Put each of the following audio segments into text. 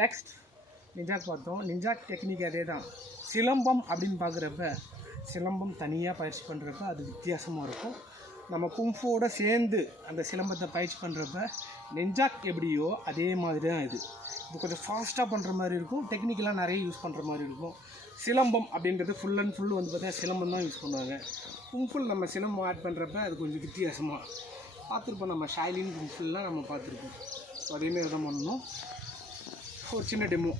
Next நிஞ்சாக் பார்த்தோம். நிஞ்சாக் technique அதே தான். சிலம்பம் அப்படின்னு பார்க்குறப்ப சிலம்பம் தனியாக பயிற்சி பண்ணுறப்ப அது வித்தியாசமாக இருக்கும். நம்ம கும்ஃபோட சேர்ந்து அந்த சிலம்பத்தை பயிற்சி பண்ணுறப்ப நிஞ்சாக் எப்படியோ அதே மாதிரி தான் இது கொஞ்சம் ஃபாஸ்ட்டாக பண்ணுற மாதிரி இருக்கும். டெக்னிக்கெலாம் நிறைய யூஸ் பண்ணுற மாதிரி இருக்கும். சிலம்பம் அப்படின்றது ஃபுல் அண்ட் ஃபுல் வந்து பார்த்தா சிலம்பம் தான் யூஸ் பண்ணுவாங்க. கும்ஃபுல் நம்ம சிலம்பம் ஆட் பண்ணுறப்ப அது கொஞ்சம் வித்தியாசமாக பார்த்துருப்போம். நம்ம ஷைலின் கும்ஃபுல்லாம் நம்ம பார்த்துருப்போம். ஸோ அதேமாரி தான் பண்ணணும். ஒரு சின்ன டெமோ.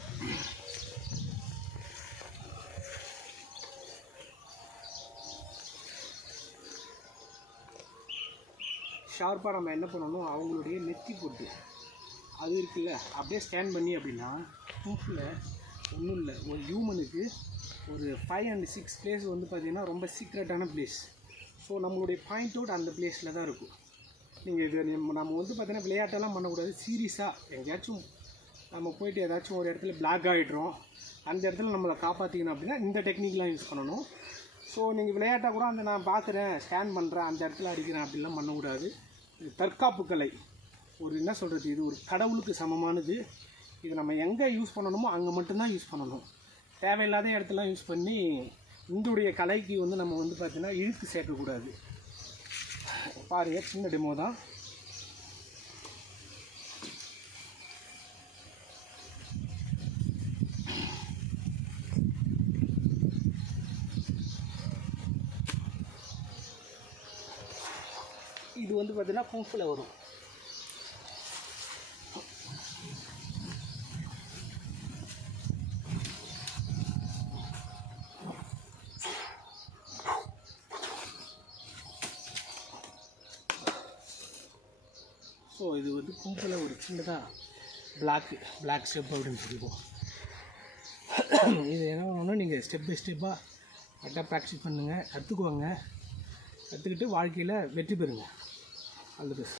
ஷார்ப்பாக நம்ம என்ன பண்ணணும், அவங்களுடைய நெத்தி போட்டு அது இருக்குல்ல அப்படியே ஸ்கேன் பண்ணி அப்படின்னா கும்ஃபில் ஒன்றும் இல்லை. ஒரு ஹியூமனுக்கு ஒரு 5 and 6 பிளேஸ் வந்து பார்த்திங்கன்னா ரொம்ப சீக்ரெட்டான பிளேஸ். ஸோ நம்மளுடைய பாயிண்ட் அவுட் அந்த பிளேஸில் தான் இருக்கும். நீங்கள் இது நம்ம வந்து பார்த்திங்கன்னா விளையாட்டெல்லாம் பண்ணக்கூடாது. சீரியஸாக எங்கேயாச்சும் நம்ம போய்ட்டு ஏதாச்சும் ஒரு இடத்துல பிளாக் ஆகிடுறோம், அந்த இடத்துல நம்மளை காப்பாற்றிக்கணும் அப்படின்னா இந்த டெக்னிக்லாம் யூஸ் பண்ணணும். ஸோ நீங்கள் விளையாட்டாக கூட அந்த நான் பார்க்குறேன் ஸ்கேன் பண்ணுறேன் அந்த இடத்துல அடிக்கிறேன் அப்படிலாம் பண்ணக்கூடாது. இது தற்காப்பு கலை. ஒரு என்ன சொல்கிறது, இது ஒரு கடவுளுக்கு சமமானது. இது நம்ம எங்கே யூஸ் பண்ணணுமோ அங்கே மட்டும்தான் யூஸ் பண்ணணும். தேவையில்லாத இடத்துலாம் யூஸ் பண்ணி இந்துடைய கலைக்கு வந்து நம்ம வந்து பார்த்திங்கன்னா இழுத்து சேர்க்கக்கூடாது. பாருங்கள், சின்ன டெமோ தான். இது வந்து பார்த்திங்கன்னா கும்ஃபில் வரும். ஸோ இது வந்து கும்ஃபில் ஒரு சின்னதாக பிளாக் ஸ்டெப் அப்படின்னு சொல்லிடுவோம். இது என்ன பண்ணணும், நீங்கள் ஸ்டெப் பை ஸ்டெப்பாக கரெக்டாக ப்ராக்டிஸ் பண்ணுங்கள், கற்றுக்குவாங்க. கற்றுக்கிட்டு வாழ்க்கையில் வெற்றி பெறுங்க. All the best.